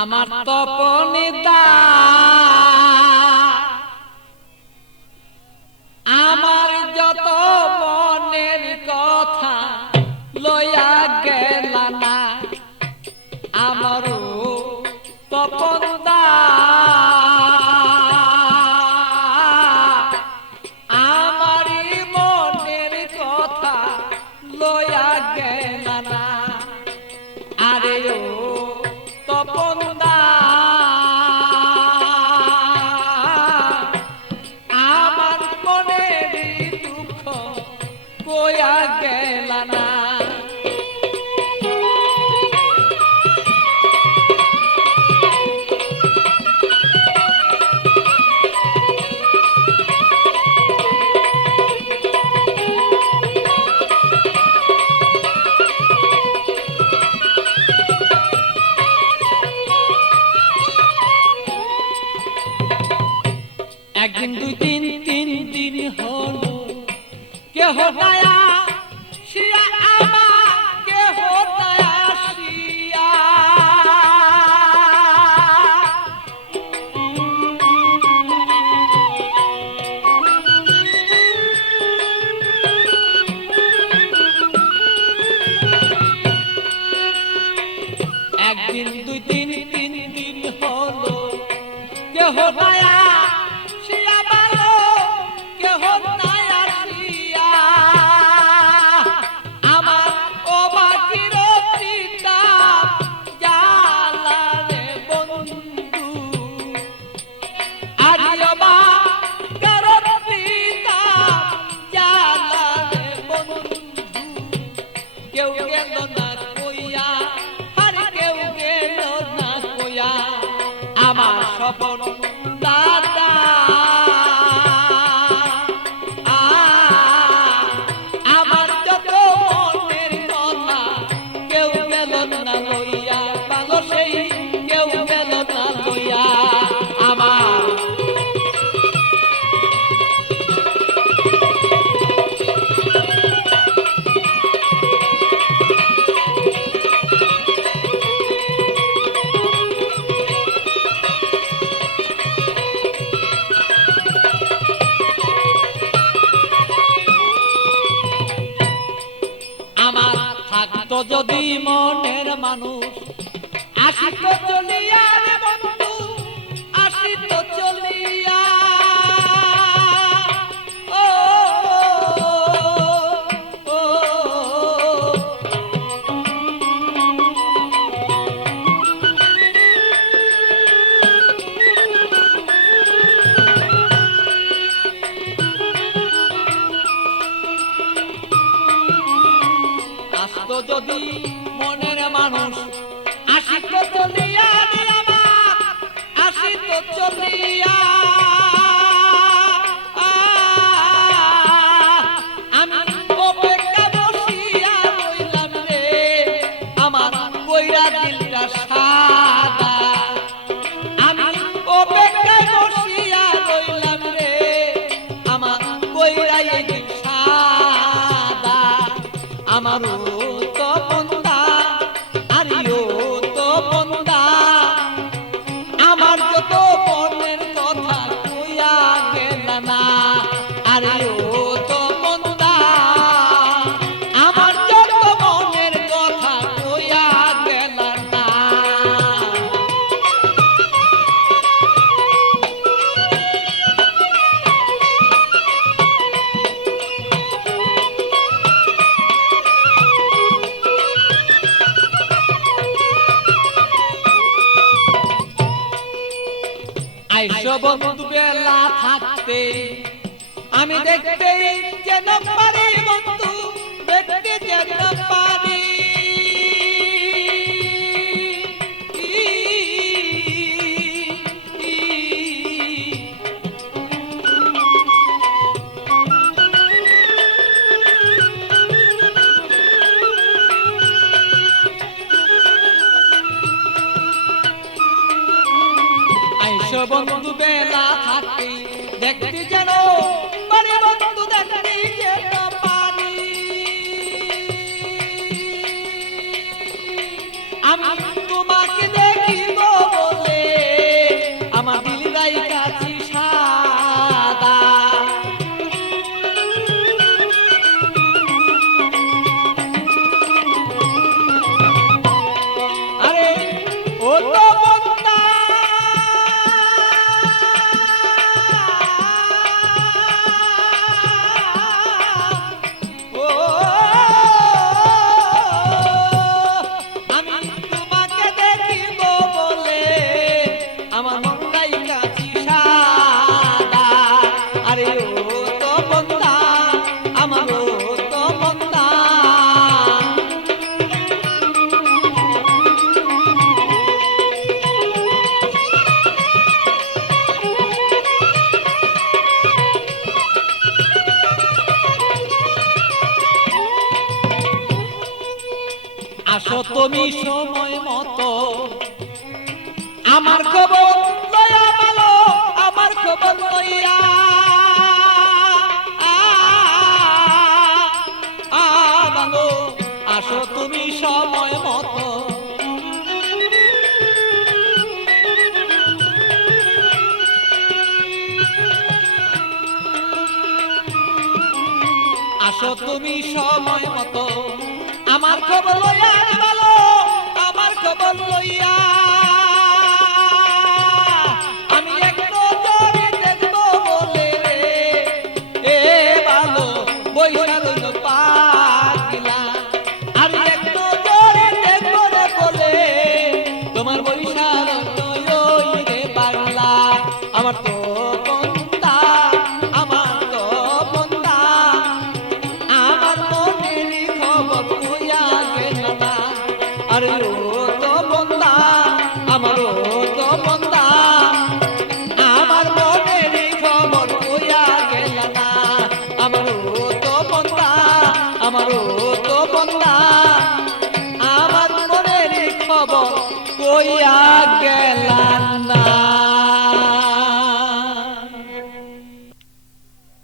আমার তপনিতা আমার যত মনের কথা লইয়া গেল না আমারও তপনদা আমারই মনের কথা লইয়া গেল না আরে ও তপনদা আমার মনের দুঃখ কইয়া গেল না একদিন দুই দিন তিন দিন হলো কেহ দয়া শিয়া আমার কেহ দয়া শিয়া একদিন দুই দিন তিন দিন হলো কেহ দয়া আমার স্বপন দাদা আমার যত মনের কথা কেউ গেল না লইয়া ভালো সেই কেউ গেল না লইয়া আমার থাকতো যদি মনের মানুষ আসিত চলিয়া রে বন্ধু আসিত চলিয়া ও যদি মনের মানুষ আসিত চলিয়া রে আমার আসিত চলিয়া আমি অপেক্ষা বসিয়া রইলাম রে আমার কইরা দিলটা সাদা আমি অপেক্ষা বসিয়া রইলাম রে আমার কইরা দিল সাদা আমারও আমার যত মনের কথা কইয়া গেল না আরে ও তো মন্দা আমার যত মনের কথা কইয়া গেল না আইসো বন্ধু বেলা থাকতে আমি দেখতে যেন পারি বন্ধু দেখতে যেন পারি আইসো বন্ধু বেলা থাকতে দেখতে যেন পারি বন্ধু দেখতে যেন পারি আমি তোমাকে দেখি তুমি সময় মতো আমার খবর লইয়া ভালো আমার খবর লইয়া ভালো আসো তুমি সময় মতো আসো তুমি সময় মতো আমার খবর লইয়া ভালো আমার খবর লইয়া আমি একটু জোরে দেখবো বলে এ ভালো বৈশাল পাগলা আমি একটু জোরে দেখবো রে বলে তোমার বৈশাল রে পাগলা আমার তো বন্ধা আমার তো বন্ধা আমার মনের খবর কইয়া গেল না আরে ও তো বন্ধা আমার ও তো বন্ধা আমার মনের খবর কইয়া গেল না আমার ও তো বন্ধা আমার ও তো বন্ধা আমার মনের খবর কইয়া গেল